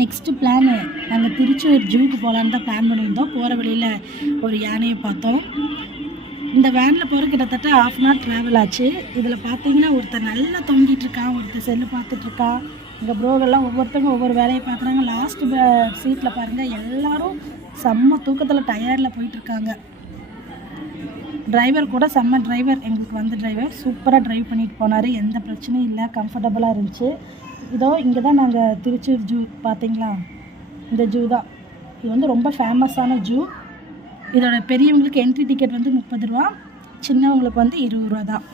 Next plan நாங்கள் திருச்சூர் ஜூக்கு போகலான்னு தான் பிளான் பண்ணியிருந்தோம். போகிற வழியில் ஒரு யானையை பார்த்தோம். இந்த வேனில் போகிற கிட்டத்தட்ட ஆஃப் அன் ஹவர் ட்ராவல் ஆச்சு. இதில் பார்த்தீங்கன்னா ஒருத்தர் நல்லா தொங்கிட்டு இருக்கான் ஒருத்தர் செல்லு பார்த்துட்ருக்கான் எங்கள் இங்கே ப்ரோகெல்லாம் ஒவ்வொருத்தவங்க ஒவ்வொரு வேலையை பார்க்குறாங்க. லாஸ்ட்டு சீட்டில் பாருங்கள் எல்லோரும் செம்ம தூக்கத்தில் டயர்டில் போயிட்டுருக்காங்க டிரைவர் கூட செம்ம டிரைவர் எங்களுக்கு வந்த டிரைவர் சூப்பராக டிரைவ் பண்ணிட்டு போனார். எந்த பிரச்சனையும் இல்லை கம்ஃபர்டபுளாக இருந்துச்சு. இதோ இங்கே தான் நாங்கள் திருச்சூர் ஜூ பார்த்தீங்களா இந்த ஜூ தான். இது வந்து ரொம்ப ஃபேமஸான ஜூ. இதோட பெரியவங்களுக்கு என்ட்ரி டிக்கெட் வந்து முப்பது ரூபா சின்னவங்களுக்கு வந்து இருபது ரூபா தான்.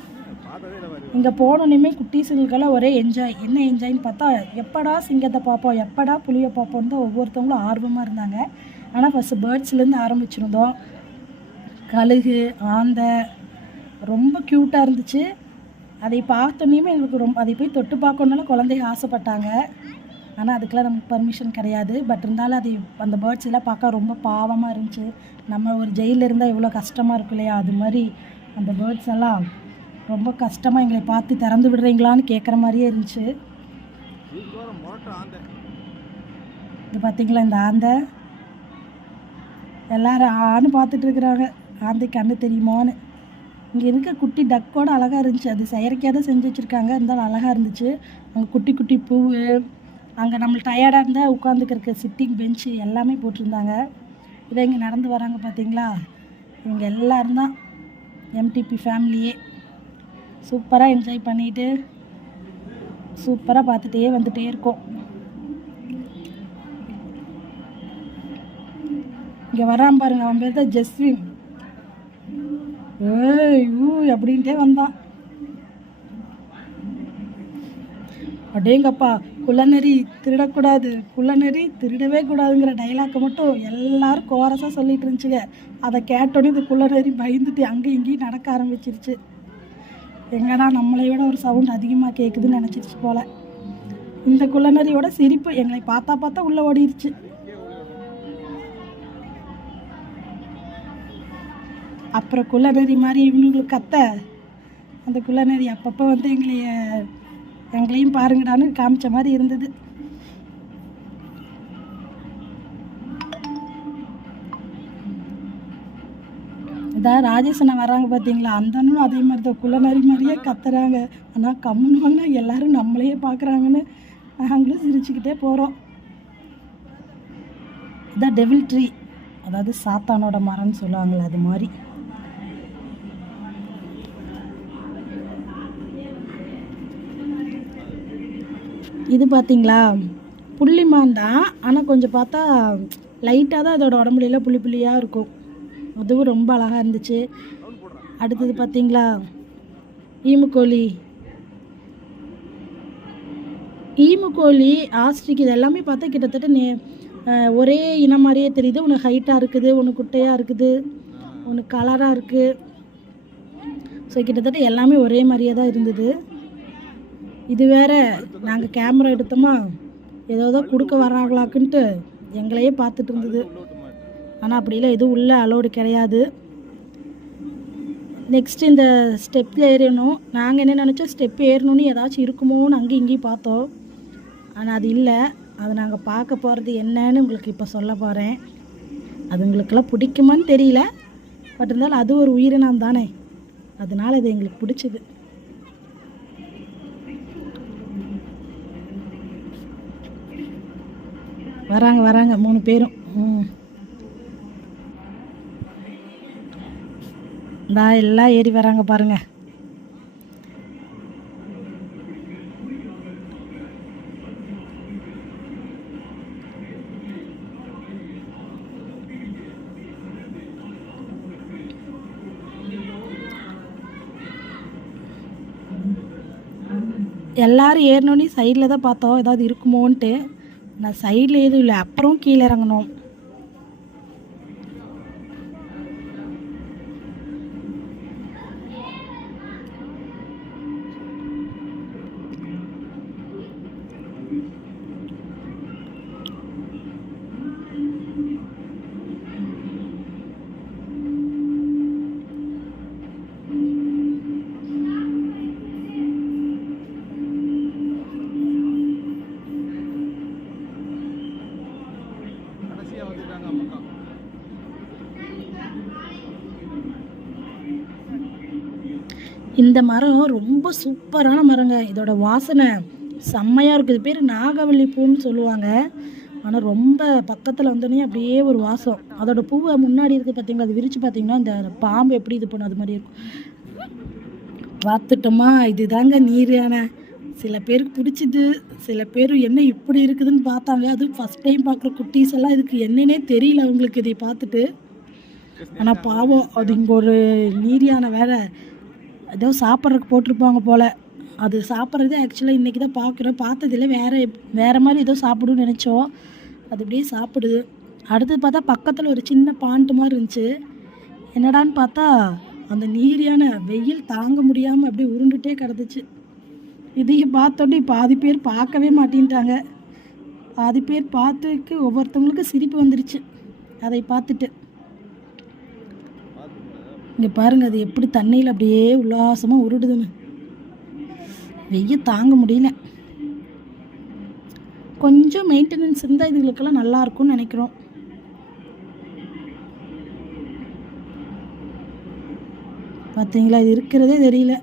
இங்கே போனோன்னே குட்டீஸுங்களுக்கெல்லாம் ஒரே என்ஜாய் என்ன என்ஜாய்னு பார்த்தா எப்படா சிங்கத்தை பார்ப்போம் எப்படா புளியை பார்ப்போம் தான் ஒவ்வொருத்தவங்களும் ஆர்வமாக இருந்தாங்க. ஆனால் ஃபஸ்ட்டு பேர்ட்ஸ்லேருந்து ஆரம்பிச்சிருந்தோம். கழுகு ஆந்தை ரொம்ப க்யூட்டாக இருந்துச்சு. அதை பார்த்தோன்னே எங்களுக்கு ரொம்ப அதை போய் தொட்டு பார்க்கணுன்னாலும் குழந்தைங்க ஆசைப்பட்டாங்க. ஆனால் அதுக்கெலாம் நமக்கு பர்மிஷன் கிடையாது. பட் இருந்தாலும் அது அந்த பேர்ட்ஸ் எல்லாம் பார்க்க ரொம்ப பாவமாக இருந்துச்சு. நம்ம ஒரு ஜெயிலில் இருந்தால் எவ்வளோ கஷ்டமாக இருக்கும் இல்லையா? அது மாதிரி அந்த பேர்ட்ஸ் எல்லாம் ரொம்ப கஷ்டமாக எங்களை பார்த்து திறந்து விடுறீங்களான்னு கேட்குற மாதிரியே இருந்துச்சு. இது பார்த்தீங்களா இந்த ஆந்தை? எல்லாரும் ஆன்னு பார்த்துட்டு இருக்கிறாங்க. ஆந்தை கண்ணு தெரியுமான்னு. இங்கே இருக்க குட்டி டக்கோட அழகாக இருந்துச்சு. அது செயற்கையாக தான் செஞ்சு வச்சுருக்காங்க. இருந்தாலும் அழகாக இருந்துச்சு. அங்கே குட்டி குட்டி பூ அங்கே நம்மளுக்கு டயர்டாக இருந்தால் உட்காந்துக்கிறக்க சிட்டிங் பெஞ்சு எல்லாமே போட்டிருந்தாங்க. இதை இங்கே நடந்து வராங்க பார்த்தீங்களா இவங்க எல்லோரும் தான். எம்டிபி ஃபேமிலியே சூப்பராக என்ஜாய் பண்ணிட்டு சூப்பராக பார்த்துட்டே வந்துகிட்டே இருக்கோம். இங்கே வரான் பாருங்க. அவன் பேர் தான் ஜஸ்வின் ஏய் அப்படின்ட்டே வந்தான். அடேங்கப்பா குள்ளநெறி திருடக்கூடாது குள்ளநெறி திருடவே கூடாதுங்கிற டைலாக்கை மட்டும் எல்லாரும் கோரஸாக சொல்லிட்டு இருந்துச்சுங்க. அதை கேட்டோன்னே இந்த குள்ளநெறி பயந்துட்டு அங்கேயும் இங்கேயும் நடக்க ஆரம்பிச்சிருச்சு. எங்கடா நம்மளை விட ஒரு சவுண்ட் அதிகமாக கேட்குதுன்னு நினச்சிருச்சு போல. இந்த குள்ளநெறியோட சிரிப்பு எங்களை பார்த்தா பார்த்தா உள்ளே ஓடிடுச்சு அப்புறம் குள்ளநரி மாதிரி இவங்களுக்கு கத்த. அந்த குள்ளநரி அப்பப்போ வந்து எங்களைய எங்களையும் பாருங்கடான்னு காமிச்ச மாதிரி இருந்தது. இதான் ராஜேஷனை வராங்க பார்த்தீங்களா அந்தனும் அதே மாதிரி தான் குள்ளநரி மாதிரியே கத்துறாங்க. ஆனால் கம்முன்னு எல்லாரும் நம்மளையே பார்க்குறாங்கன்னு நாங்களும் சிரிச்சுக்கிட்டே போகிறோம் இதான் டெவில் ட்ரீ அதாவது சாத்தானோட மரம்னு சொல்லுவாங்களே அது மாதிரி. இது பார்த்தீங்களா புள்ளிமான் தான். ஆனால் கொஞ்சம் பார்த்தா லைட்டாக தான் அதோட உடம்புல புள்ளி புள்ளியாக இருக்கும். அதுவும் ரொம்ப அழகாக இருந்துச்சு. அடுத்தது பார்த்தீங்களா ஈமுக்கோழி. ஈமுக்கோழி ஆஸ்ட்ரிக் இது எல்லாமே பார்த்தா கிட்டத்தட்ட நே ஒரே இனம் மாதிரியே தெரியுது. ஒன்று ஹைட்டாக இருக்குது ஒன்று குட்டையாக இருக்குது ஒன்று கலராக இருக்குது ஸோ கிட்டத்தட்ட எல்லாமே ஒரே மாதிரியே தான் இருந்தது. இது வேற நாங்கள் கேமரா எடுத்தோமா ஏதோ கொடுக்க வர்றாங்களாக்குன்ட்டு எங்களையே பார்த்துட்டு இருந்தது. ஆனால் அப்படிலாம் எதுவும் உள்ள அலோடு கிடையாது. நெக்ஸ்ட் இந்த ஸ்டெப் ஏறணும். நாங்கள் என்ன நினச்சோம் ஸ்டெப் ஏறணும்னு ஏதாச்சும் இருக்குமோன்னு அங்கேயும் இங்கேயும் பார்த்தோம். ஆனால் அது இல்லை. அதை நாங்கள் பார்க்க போகிறது என்னன்னு உங்களுக்கு இப்போ சொல்ல போகிறேன் அது உங்களுக்கெல்லாம் பிடிக்குமான்னு தெரியல. பட் இருந்தாலும் அது ஒரு உயிரினம் தானே. அதனால் அது எங்களுக்கு பிடிச்சிது. வராங்க வராங்க மூணு பேரும். ம். இந்தா எல்லாம் ஏறி வராங்க பாருங்க. எல்லாரும் ஏறினோடனே சைடில் தான் பார்த்தோம். ஏதாவது இருக்குமோன்ட்டு. நான் சைடில் எதுவும் இல்லை. அப்புறம் கீழே இறங்கணும். இந்த மரம் ரொம்ப சூப்பரான மரங்க. இதோட வாசனை செம்மையாக இருக்குது பேர் நாகவல்லி பூன்னு சொல்லுவாங்க. ஆனால் ரொம்ப பக்கத்தில் வந்தோடனே அப்படியே ஒரு வாசம். அதோட பூவை முன்னாடி இருக்குது பார்த்தீங்களா அது விரித்து பார்த்தீங்கன்னா இந்த பாம்பு எப்படி இது பண்ணும் அது மாதிரி இருக்கும். பார்த்துட்டோமா? இதுதாங்க நீர் யானை. சில பேருக்கு பிடிச்சிது சில பேர் என்ன இப்படி இருக்குதுன்னு பார்த்தாங்க. அது ஃபஸ்ட் டைம் பார்க்குற குட்டீஸ் எல்லாம் இதுக்கு என்னன்னே தெரியல அவங்களுக்கு இதை பார்த்துட்டு. ஆனால் பாவம் அது இங்கே ஒரு நீர் யானை ஏதோ சாப்பிட்றதுக்கு போட்டிருப்பாங்க போல். அது சாப்பிட்றது ஆக்சுவலாக இன்றைக்கி தான் பார்க்குறோம் பார்த்ததில்ல. வேறு வேறு மாதிரி ஏதோ சாப்பிடுன்னு நினச்சோம். அது அப்படியே சாப்பிடுது. அடுத்தது பார்த்தா பக்கத்தில் ஒரு சின்ன பாண்ட் மாதிரி இருந்துச்சு. என்னடான்னு பார்த்தா அந்த நீரியான வெயில் தாங்க முடியாமல் அப்படியே உருண்டுட்டே கிடந்துச்சு. இதையும் பார்த்தோன்னே பாதி பேர் பார்க்கவே மாட்டேன்ட்டாங்க. பாதி பேர் பார்த்துக்கு ஒவ்வொருத்தவங்களுக்கு சிரிப்பு வந்துருச்சு. அதை பார்த்துட்டு. இங்கே பாருங்கள் அது எப்படி தண்ணியில் அப்படியே உல்லாசமாக உருடுதுன்னு. வெய்ய தாங்க முடியல. கொஞ்சம் மெயின்டெனன்ஸ் இருந்தால் இதுகளுக்கெல்லாம் நல்லா இருக்கும்னு நினைக்கிறோம். பார்த்தீங்களா இது இருக்கிறதே தெரியல.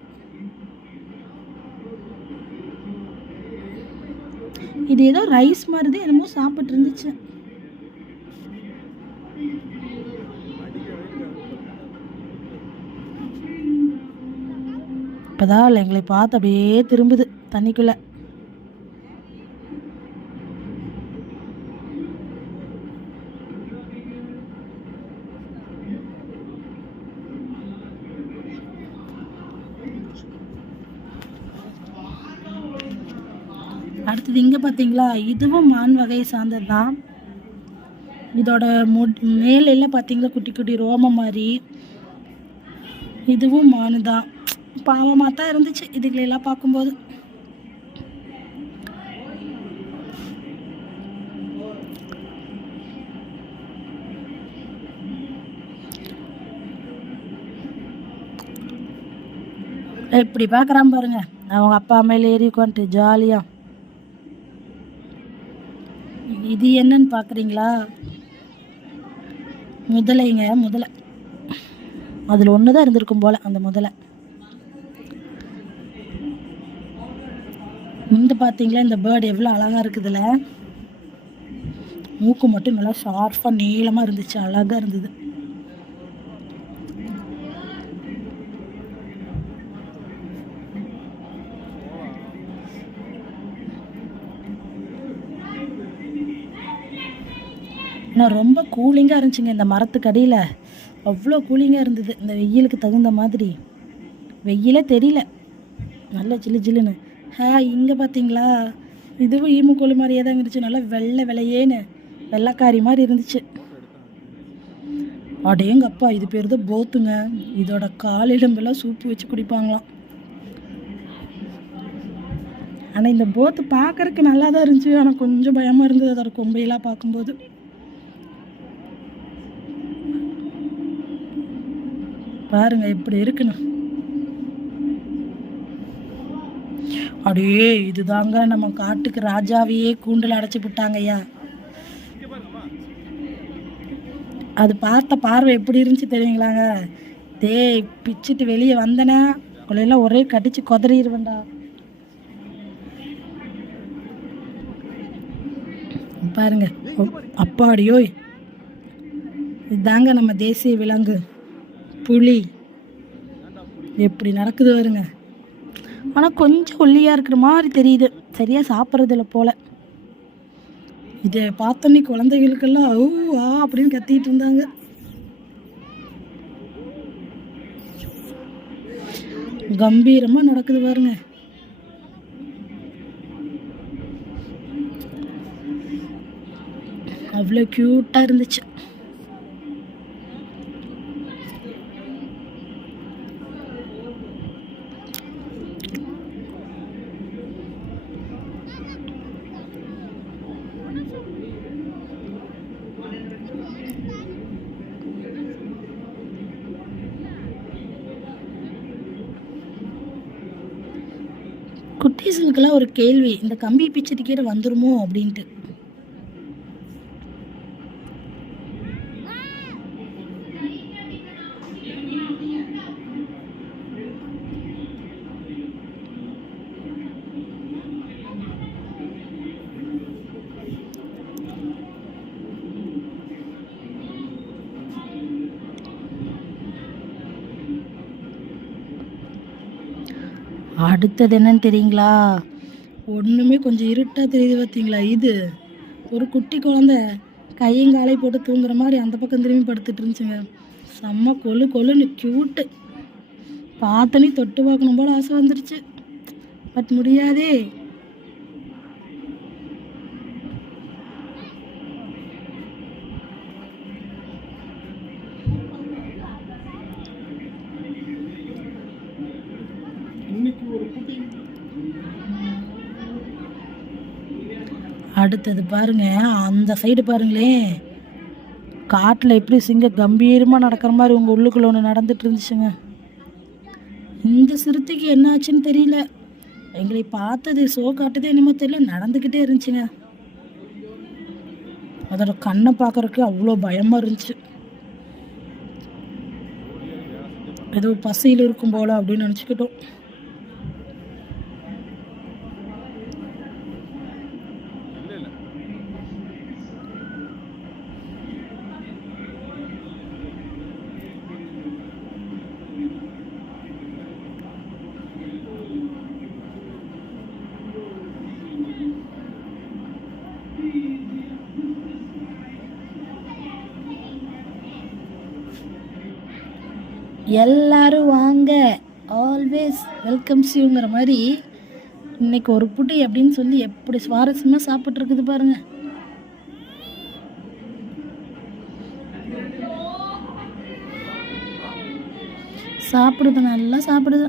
இது ஏதோ ரைஸ் மாதிரி தான் என்னமோ சாப்பிட்டு இருந்துச்சு. இப்போதான் எங்களை பார்த்து அப்படியே திரும்புது தண்ணிக்குள்ளே. அடுத்தது இங்கே பார்த்தீங்களா இதுவும் மான் வகையை சார்ந்தது தான் இதோட மு மேலெல்லாம் பார்த்தீங்களா குட்டி குட்டி ரோமம் மாதிரி. இதுவும் மானு தான் பாவமாக தான் இருந்துச்சு. இதுகளெல்லாம் பார்க்கும்போது. எப்படி பார்க்குறான் பாருங்க. அவங்க அப்பா அம்மையில் ஏறி உட்காந்துட்டு ஜாலியாக இது என்னன்னு பார்க்குறீங்களா? முதலைங்க முதலை. அதில் ஒன்று தான் இருந்திருக்கும் போல் அந்த முதலை. வந்து பார்த்தீங்களா இந்த பேர்டு எவ்வளோ அழகாக இருக்குதுல்ல? மூக்கு மட்டும் நல்லா ஷார்ப்பாக நீளமாக இருந்துச்சு அழகாக இருந்தது. ஆனால் ரொம்ப கூலிங்காக இருந்துச்சுங்க இந்த மரத்துக்கு அடியில். அவ்வளோ கூலிங்காக இருந்தது இந்த வெயிலுக்கு தகுந்த மாதிரி. வெயிலே தெரியல. நல்ல ஜிலு ஜிலுன்னு ஹே இங்கே பார்த்தீங்களா இதுவும் ஈமுக்கோழி மாதிரியே தான் இருந்துச்சு. நல்லா வெள்ளை வெள்ளையேன்னு வெள்ளைக்காரி மாதிரி இருந்துச்சு. அடேங்கப்பா இது பேர் தான் போத்துங்க. இதோட காலிடம்பெல்லாம் சூப்பு வச்சு குடிப்பாங்களாம். ஆனால் இந்த போத்து பார்க்கறதுக்கு நல்லா தான் இருந்துச்சு. ஆனால் கொஞ்சம் பயமாக இருந்தது அதோட கொம்பையெல்லாம் பார்க்கும்போது. பாருங்க இப்படி இருக்குன்னு அடே இதுதாங்க நம்ம காட்டுக்கு ராஜாவையே கூண்டில் அடைச்சி விட்டாங்க ஐயா. அது பார்த்த பார்வை எப்படி இருந்துச்சு தெரியுங்களாங்க? டேய் பிச்சுட்டு வெளியே வந்தனே. அவளையெல்லாம் ஒரே கடிச்சு கொதறிடுவேன்டா. பாருங்க அப்பாடியோ இதுதாங்க நம்ம தேசிய விலங்கு. புலி. எப்படி நடக்குது வருங்க ஆனால் கொஞ்சம் ஒல்லியாக இருக்கிற மாதிரி தெரியுது. சரியாக சாப்பிட்றதில்ல போல். இதை பார்த்தோன்னே குழந்தைகளுக்கெல்லாம் ஓ ஆ அப்படின்னு கத்திட்டு இருந்தாங்க. கம்பீரமாக நடக்குது பாருங்க. அவ்வளோ க்யூட்டாக இருந்துச்சு. குட்டீஸுக்கெல்லாம் ஒரு கேள்வி இந்த கம்பி பிச்சுட்டு கீழே வந்துருமோ அப்படின்ட்டு. அடுத்தது என்னன்னு தெரியுங்களா? ஒன்றுமே கொஞ்சம் இருட்டாக தெரியுது பார்த்தீங்களா இது ஒரு குட்டி குழந்த கையும் காலையும் போட்டு தூங்குற மாதிரி அந்த பக்கம் திரும்பி படுத்துட்டு இருந்துச்சுங்க. செம்ம கொலு கொலுன்னு க்யூட்டு பார்த்தனே தொட்டு பார்க்கணும் போல் ஆசை வந்துருச்சு. பட் முடியாதே. அடுத்தது பாருங்க அந்த சைடு பாருங்களேன் காட்டில் எப்படி சிங்க கம்பீரமாக நடக்கிற மாதிரி உங்கள் உள்ளுக்குள்ள ஒன்று நடந்துட்டு இருந்துச்சுங்க. இந்த சிறுத்தைக்கு என்ன ஆச்சுன்னு தெரியல. எங்களை பார்த்தது ஷோ காட்டுதே என்னமோ தெரியல நடந்துக்கிட்டே இருந்துச்சுங்க. அதோட கண்ணை பார்க்கறதுக்கு அவ்வளோ பயமாக இருந்துச்சு. ஏதோ பசியில் இருக்கும் போல அப்படின்னு நினச்சிக்கிட்டோம். எல்லாரும் வாங்க. ஆல்வேஸ் வெல்கம்ஸ் யூங்கிற மாதிரி இன்னைக்கு ஒரு புட்டி அப்படின்னு சொல்லி எப்படி சுவாரஸ்யமாக சாப்பிட்ருக்குது பாருங்கள் சாப்பிடுது நல்லா சாப்பிடுது.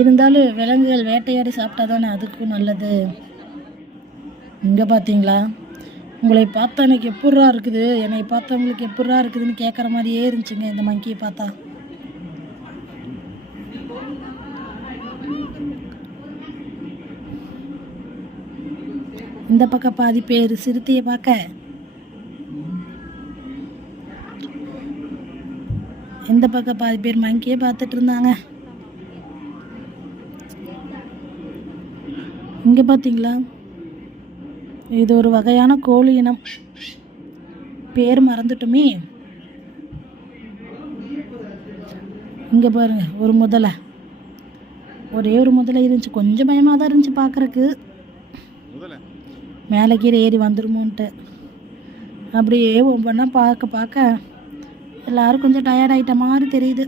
இருந்தாலும் விலங்குகள் வேட்டையாடி சாப்பிட்டா தானே அதுக்கும் நல்லது. இங்கே பார்த்தீங்களா உங்களை பார்த்தா எனக்கு எப்பட்றா இருக்குது? என்னை பார்த்தவங்களுக்கு எப்பட்றா இருக்குதுன்னு கேட்குற மாதிரியே இருந்துச்சுங்க இந்த மங்கியை பார்த்தா. இந்த பக்கம் பாதி பேர் சிறுத்தையை பார்க்க. இந்த பக்கம் பாதி பேர் மங்கியே பார்த்துட்டு இருந்தாங்க. இங்கே பார்த்தீங்களா இது ஒரு வகையான கோழி இனம். பேர் மறந்துட்டுமே. இங்கே பாருங்க ஒரு முதலை. ஒரே ஒரு முதலை இருந்துச்சு. கொஞ்சம் பயமாக தான் இருந்துச்சு பார்க்குறக்கு மேலே கீழே ஏறி வந்துருமோன்ட்டு. அப்படியே ஒவ்வொன்றா பார்க்க பார்க்க எல்லாரும் கொஞ்சம் டயர்ட் ஆகிட்ட மாதிரி தெரியுது.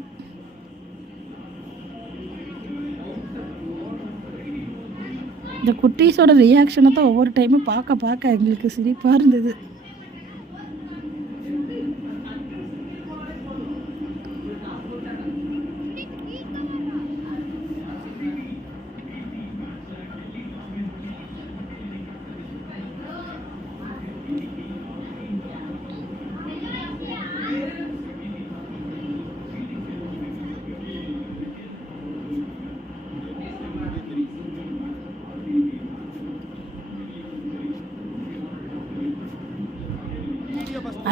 இந்த குட்டீஸோட ரியாக்ஷனை தான் ஒவ்வொரு டைமும் பார்க்க பார்க்க எங்களுக்கு சிரிப்பாக இருந்தது.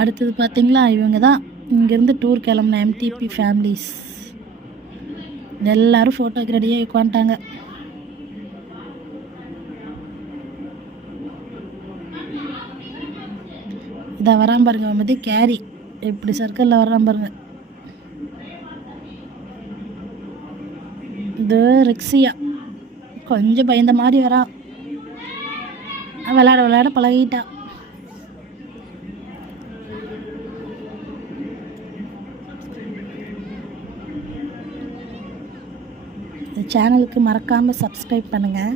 அடுத்தது பார்த்தீங்களா இவங்க தான் இங்கேருந்து டூர் கிளம்புன எம்டிபி ஃபேமிலிஸ் எல்லோரும் ஃபோட்டோக்கு ரெடியாக உட்காந்துட்டாங்க. இதை வரான் பாருங்க அவன் கேரி இப்படி சர்க்கிளில் வரான் பாருங்க. இது ரிக்ஸியா கொஞ்சம் பயந்த மாதிரி வரான். விளையாட விளையாட பழகிட்டான். சேனலுக்கு மறக்காமல் சப்ஸ்கிரைப் பண்ணுங்கள்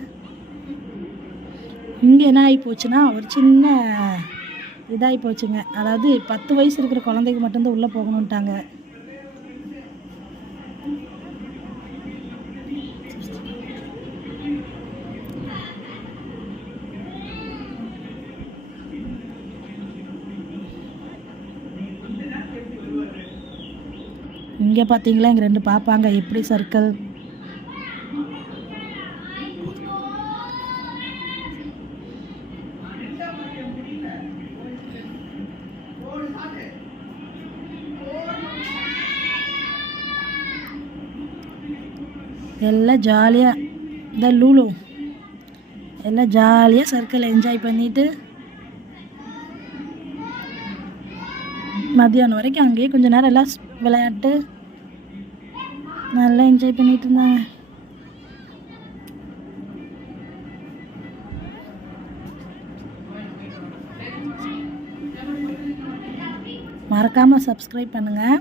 இங்கே என்ன ஆகி போச்சுன்னா ஒரு சின்ன இதாகி போச்சுங்க. அதாவது பத்து வயசு இருக்கிற குழந்தைக்கு மட்டும்தான் உள்ளே போகணுன்ட்டாங்க இங்கே பார்த்தீங்களா இங்கே ரெண்டு பார்ப்பாங்க எப்படி சர்க்கிள் எல்லாம் ஜாலியாக இந்த லூலு. எல்லாம் ஜாலியாக சர்க்கிள் என்ஜாய் பண்ணிவிட்டு மத்தியானம் வரைக்கும் அங்கேயே கொஞ்சம் நேரம் எல்லாம் விளையாட்டு நல்லா என்ஜாய் பண்ணிட்டு இருந்தாங்க. மறக்காமல் சப்ஸ்கிரைப் பண்ணுங்கள்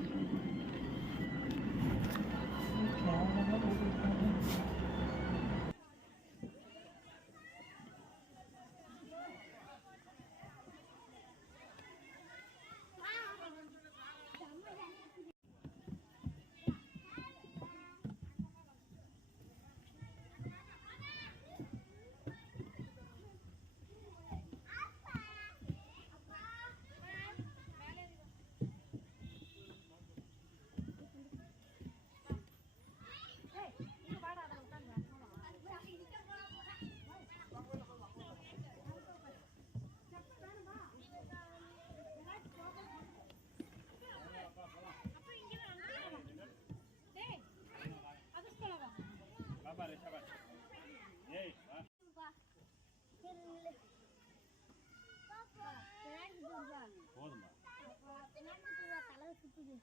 出去。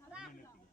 好的。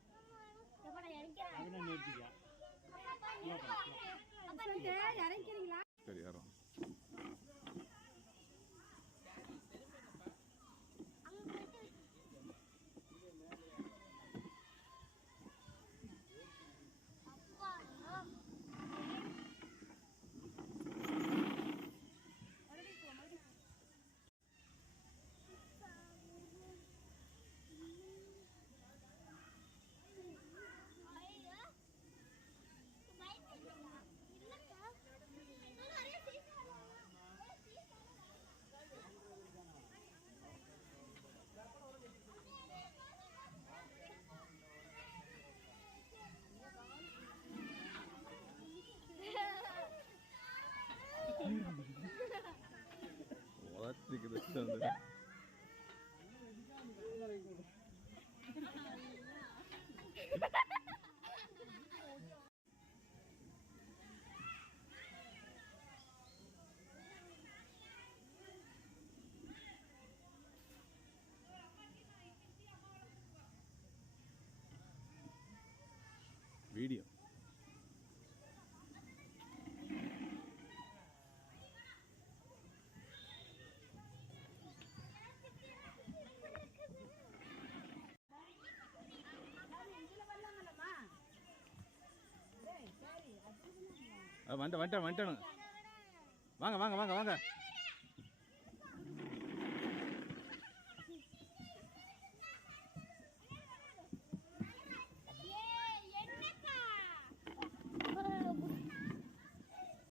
வீடியோ வந்துட்டேன் வந்துட்டேன் வாங்க வாங்க வாங்க வாங்க.